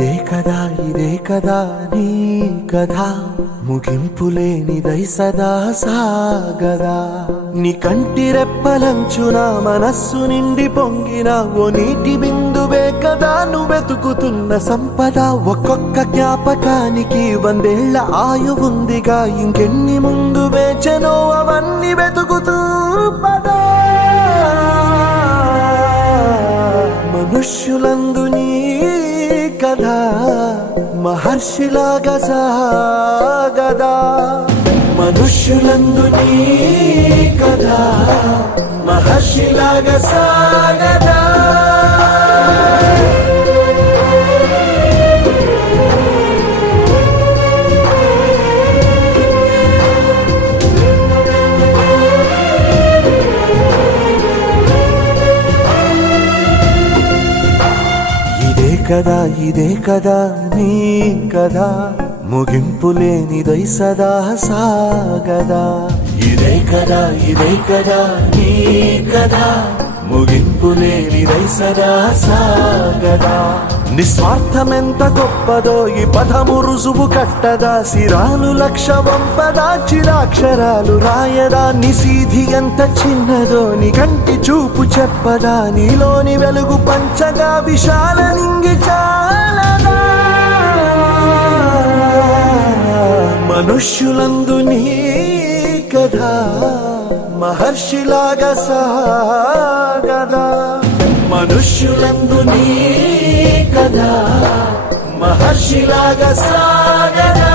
ఇదే కదా నీ కథ, ముగింపులేనిదై సదా సాగదా. నీ కంటి రెప్పలంచున మనస్సు నిండి పొంగిన ఓ నీటి బిందువే కదా నువ్వెతుకుతున్న సంపద. ఒక్కొక్క జ్ఞాపకానికి 100 ఏళ్ల ఆయువుందిగా, ఇంకెన్ని ముందు వేచనో అవన్నీ వెతుకుతూ పదా. మనుష్యులందు నీ కథ మహర్షిలాగా సాగదా. మనుష్యులందు నీ కథ మహర్షిలాగా సాగదా. ఇదే కదా నీ కదా, ముగింపులేనిదై సదా సాగదా. ఇదే కదా నీ కదా, ముగింపులేనిదై సదా సాగదా. నిస్వార్థమెంత గొప్పదో ఈ పదము రుజువు కట్టదా. సిరాలు లక్ష వంపదా, చిరాక్షరాలు రాయదా. నిసీధి ఎంత చిన్నదో నీ కంటి చూపు చెప్పదా. నీలోని వెలుగు పంచగా విశాల నింగి చాలదా. మనుష్యులందు నీ కథ మహర్షిలాగా సాగదా. మనుష్యులందు నీ కథ మహర్షిలాగా సాగదా.